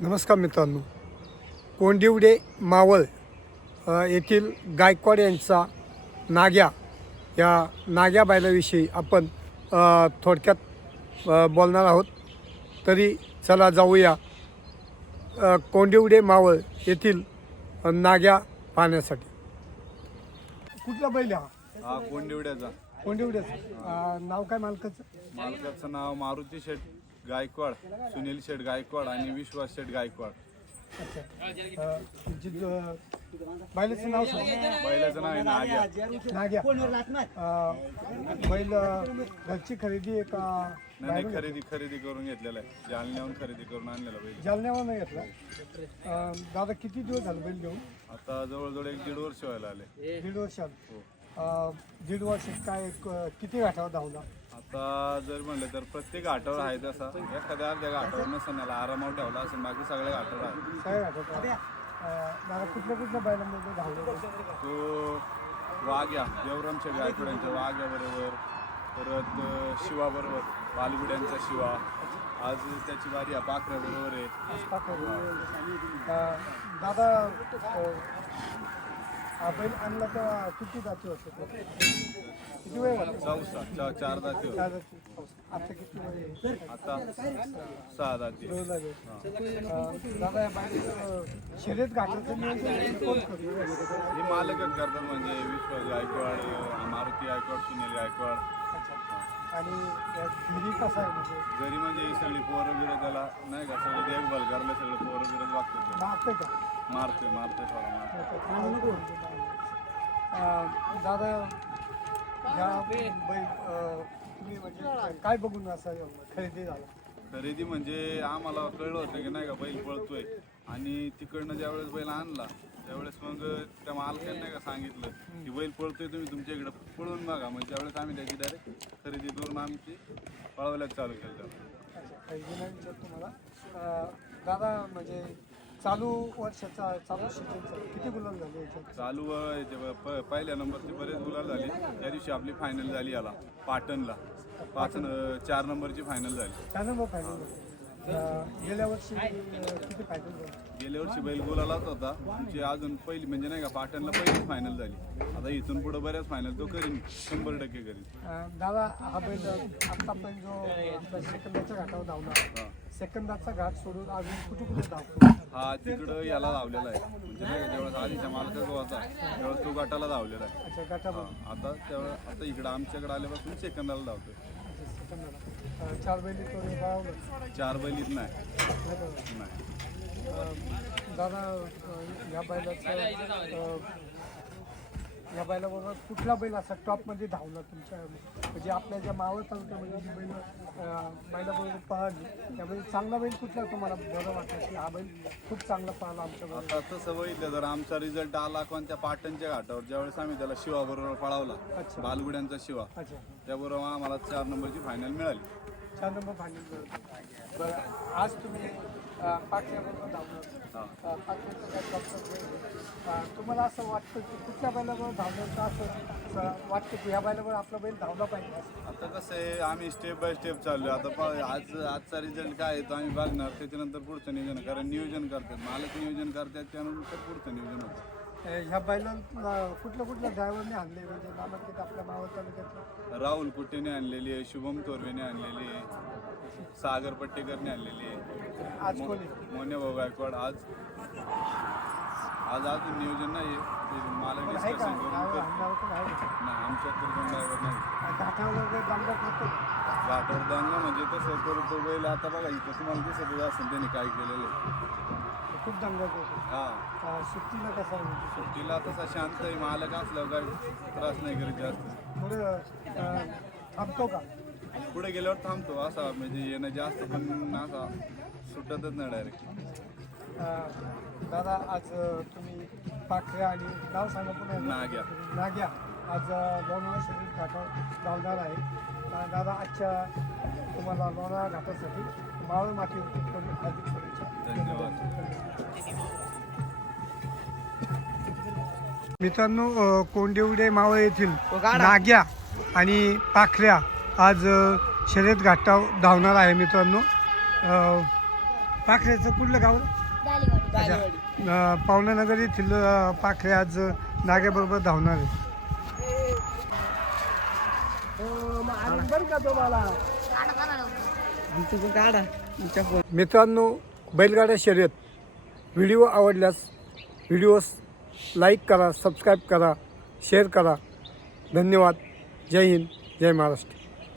नमस्कार मित्रांनो. कोंडिवडे मावळ येथील गायकवाड यांचा नाग्या या नाग्या बैलाविषयी आपण थोडक्यात बोलणार आहोत. तरी चला जाऊया कोंडिवडे मावळ येथील नाग्या पाहण्यासाठी. कुठला बैल हा? हा कोंडिवड्याचा. कोंडिवड्याचं. नाव काय मालकाचं? मालकाचं नाव मारुती शेठ गायकवाड सुनील शेठ गायकवाड आणि विश्वास शेठ गायकवाड. अच्छा. अ, जी- अ, बैलाचं नाव सांग. बैलाचं नाव आहे नाग्या. नाग्या. अ, बैल अ, घरची खरेदी आहे का नाही नाही, खरेदी खरेदी करून घेतलेला आहे. जालन्याहून खरेदी करून आणलेला बैल. जालन्यावर नाही घेतला. अ, दादा किती दिवस झाले बैल घेऊन? आता जवळजवळ एक दीड वर्ष व्हायला आले. दीड वर्षात दीड वर्ष काय क- किती घाटावर धावला? आता जर म्हणलं तर प्रत्येक घाटावर आहे तसा. एखाद्या अर्ध्या घाटावर नसेल याला आरामावर ठेवला असेल बाकी सगळ्या घाटावर आहे. काय घाटावर अ, दादा कुठल्या कुठल्या बैलांमध्ये धावले तो वाघ्या देवराम शेठ गायकवाड यांच्या वाघ्या बरोबर परत अं, शिवा बरोबर बालगुड्यांचा शिवा. आज त्याची बारी आहे. पाखऱ्या बरोबर. आहे दादा अ, हा बैल आणला तर किती जाती होते? किती वेळ होते चौसा चा- चार जाती. आता किती वेळ? आता सहा जाती दादा या शर्यत घाटाचं नियोजन कोण करतो हे मालकच करतात म्हणजे विश्वास गायकवाड अं, मारुती गायकवाड सुनील गायकवाड. आणि घरी कसं आहे म्हणजे? घरी म्हणजे ही सगळी पोरं बिरं त्याला नाही का सगळे देखभाल करायला सगळे पोरं बिरं वागतात मारते का? मारते मारते थोडा मारते अं, दादा ह्या बैल अं, तुम्ही म्हणजे काय बघून असं खरेदी झाला? खरेदी म्हणजे आम्हाला कळलं होतं की नाही का बैल पळतोय. आणि तिकडनं ज्यावेळेस बैल आणला त्यावेळेस मग त्या मालकाने नाही का सांगितलं की बैल पळतोय तुम्ही तुमच्या इकडे. पळून बघा मग त्यावेळेस आम्ही त्याची डायरेक्ट खरेदी करून आमची पळवायला चालू केलं अच्छा खरेदी नाही विचार तुम्हाला अं, दादा म्हणजे चालू वर्षाचा चालू सीझनचा किती गुलाल झाले याच्यात? चालू अं, याच्या प- प- पहिल्या नंबरचे बरेच गुलाल झाले. त्या दिवशी आपली फायनल झाली याला पाटणला. पाच न- चार नंबरची फायनल झाली. चार नंबर फायनल गेल्या वर्षी अं, किती फायनल झाले? गेल्या वर्षी बैल गुलालाच होता आमची अजून पहिली म्हणजे नाही का पाटणला पहिलीच फायनल झाली. आता इथून पुढे बऱ्याच फायनल तो करीन शंभर टक्के करीन. अं, दादा हा बैल आत्तापर्यंत जो आपला सेकंदाच्या घाटावर धावला. सेकंदाचा घाट सोडून अजून कुठे कुठे धावतो? हा तिकडं याला लावलेला आहे. म्हणजे नाही का ज्यावेळेस आधीच्या मालका जो होता त्यावेळेस तो गटाला लावलेला आहे. अच्छा हा, आता त्यावेळेस आता इकडं आमच्याकडे आल्यापासून सेकंदाला अं, चार बैली थोडे बाळवलं चार बैलीत नाही. दादा अं, या बैलाचं अं, या बैलाबरोबर कुठला बैल असा टॉपमध्ये धावला तुमच्या? म्हणजे आपल्या ज्या मावळ तालुक्यामध्ये जी बैल बैलाबरोबर पळाली त्यामध्ये चांगला बैल कुठला तुम्हाला बरं वाटलं की हा बैल खूप चांगला पळाला आमच्याबरोबर आता तसं बघितलं जर आमचा रिझल्ट आला कोणत्या पाटणच्या घाटावर ज्यावेळेस आम्ही त्याला शिवा बरोबर पळावला अच्छा. बालगुड्यांचा शिवा अच्छा. त्याबरोबर आम्हाला चार नंबरची फायनल मिळाली. चार नंबर फायनल बरं आज तुम्ही तुम्हाला असं वाटतं की कुठल्या बैलाबरोबर धावलं का असं वाटतं की ह्या बैलाबरोबर आपला बैल धावला पाहिजे? आता कसं आहे आम्ही स्टेप बाय स्टेप चाललो आता पा- आज आजचा रिझल्ट काय आहे तो आम्ही बघणार. त्याच्यानंतर पुढचं नियोजन कारण नियोजन करतात. मालक नियोजन करतात त्यानंतर पुढचं नियोजन होतं. ह्या बैलांना कुठल्या कुठल्या ड्रायव्हरने आणले? म्हणजे नामांकित आपल्या मावळ तालुक्यातलं राहुल कुट्टेने आणलेली आहे शुभम तोरवेने आणलेली आहे सागर पट्टेकरने आणलेली आहे. आज कोणी? मोन्या भाऊ गायकवाड आज. आज अजून नियोजन नाही आहे ते मालक आहे का? डिस्कशन करून ड्रायव्हर कर- आणणार पण आहे? नाही कोण ड्रायव्हर नाही. घाटावर वगैरे करतो? घाटावर दांगा म्हणजे तसं करतो बैल आता बघा इथं तुम्हाला दिसतच असेल त्यांनी काय केलेलं आहे. खूप दंगा करतो. हा. अं, सुट्टीला कसा म्हणजे? तिला तसा शांत आहे मालक असल्यावर काय त्रास नाही करीत जास्त. पुढे अं, थांबतो का? पुढे गेल्यावर थांबतो असा म्हणजे येणं जास्त पण असा सुटतच नाही डायरेक्ट अं, दादा आज अं, तुम्ही पाखऱ्या आणि नाव सांगा पुन्हा नाग्या. नाग्या. आज लोणावळा शरीर घाटावर धावणार आहे दादा आजच्या तुम्हाला लोणावळा घाटासाठी मावळ माती हार्दिक शुभेच्छा. धन्यवाद. मित्रांनो कोंडिवडे मावळ येथील नाग्या आणि पाखऱ्या आज शर्यत घाटावर धावणार आहे मित्रांनो. पाखऱ्याचं कुठलं गाव? पावनानगर येथील पाखरे आज नाग्याबरोबर धावणार आहे मित्रांनो बैलगाड्या शर्यत. व्हिडिओ आवडल्यास व्हिडिओस लाईक करा सबस्क्राईब करा शेअर करा. धन्यवाद. जय हिंद जय महाराष्ट्र.